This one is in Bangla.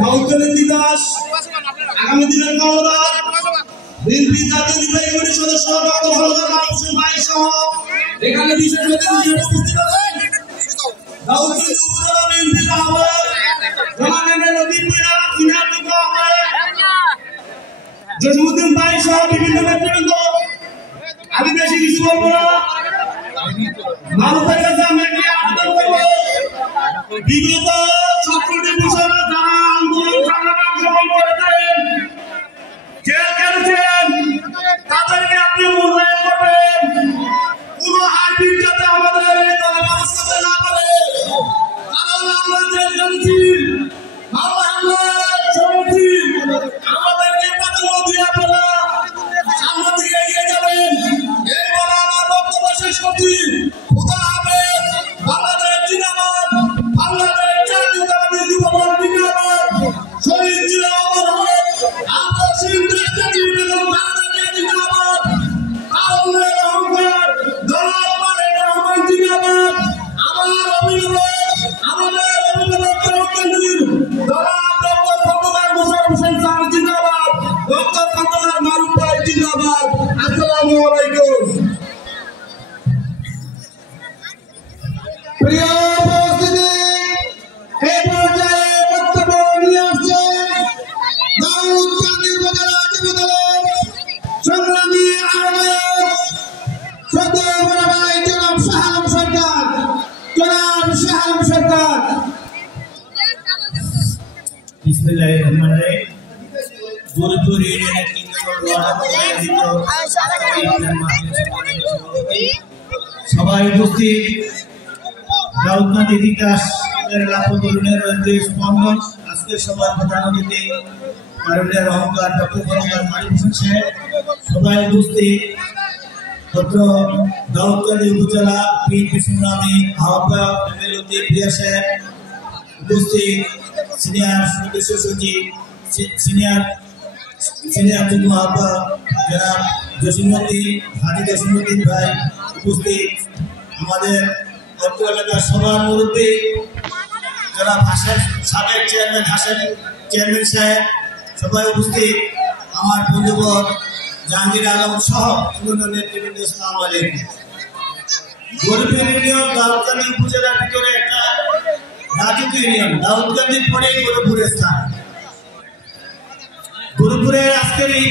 দাউদকাদের বিকাশ আগামী দিনের কর্মদার বিএনপি জাতীয় নির্বাহী কমিটির সদস্য ডক্টর হলদার মাহফুজ ভাই সহ এখানে বিশেষ অতিথি উপস্থিত আছেন দাউদকাদের উপজেলা বিএনপির আহ্বায়ক জনাব এমএল লতিফুল্লাহ সিনিয়র যুগ্ম আহ্বায়ক জসিমউদ্দিন ভাই সহ বিভিন্ন নেতৃবৃন্দ। আমি বেশি কিছু বলবো না, মানুষের কাছে আমি একটি আবেদন করবো, বিগত ৭৬টি বছরে যারা আন্দোলন সংগ্রামে অংশগ্রহণ করেছেন, জেল খেটেছেন, তাদেরকে আপনি মূল্যায়ন করবেন। কোন হাইব্রিড যাতে আমাদের এই দলে ব্যবস্থা করতে না পারে, কারণ আমরা জেল খেটেছি, আমাদেরকে পাতানো দিয়ে আপনারা সামনে দিকে এগিয়ে যাবেন। এই বলে আমার বক্তব্য শেষ করছি। খোদা হাফেজ। বাংলাদেশ জিন্দাবাদ, বাংলাদেশ জাতীয়তাবাদী যুবদল জিন্দাবাদ, শহীদ জিয়া অমর হোক, আমরা সিন্দ্রেষ্টাজি বেগম খালেদা জিন্দাবাদ, তারুণ্যের অহংকার জনাব তারেক রহমান জিন্দাবাদ, আমাদের অভিভাবক কেন্দ্রীর জনাব ডক্টর খন্দকার মোশাররফ হোসেন স্যার জিন্দাবাদ, ডক্টর খন্দকার মারুফ ভাই জিন্দাবাদ। আসসালামু আলাইকুম। প্রিয় উপস্থিতি, এই পর্যায়ে বক্তব্য নিয়ে আসছেন দাউদকান্দি উপজেলা যুবদলের সংগ্রামী আহ্বায়ক শ্রদ্ধেয় বড় ভাই জনাব শাহ আলম সরকার। বিসমিল্লাহির রহমানির রহিম। গুরুপুর ইউনিয়নের ৩ নম্বর সবাই উপস্থিত, দাউদকান্দি বিকাশের লাখো তরুণের স্পন্দন। আজকের সভার প্রধান অতিথি তারুণ্যের অহংকার ডক্টর খন্দকার মারুফ হোসেন সাহেব, সবাই উপস্থিত দাউদকান্দি উপজেলা বিএনপি সংগ্রামী আহ্বায়ক এমএল লতিফুল্লাহ সাহেব, উপস্থিত সিনিয়র সদস্য সচিব সিনিয়র যুগ্ম আহ্বায়ক জনাব জসিমউদ্দিন ভাই, উপস্থিত আমাদের অত্র এলাকার সভার মুরব্বী জনাব সাবেক চেয়ারম্যান সাহেব, সবাই উপস্থিত আমার বন্ধুবর জাহাঙ্গীর আলম সহ বিভিন্ন নেতৃবৃন্দ। আসসালামু আলাইকুম। গরিপুর ইউনিয়ন দাউদকান্দি উপজেলার ভিতরে একটা রাজুক ইউনিয়ন, দাউদকান্দির পরেই গরিপুরের স্থান। গরিপুরের আজকের এই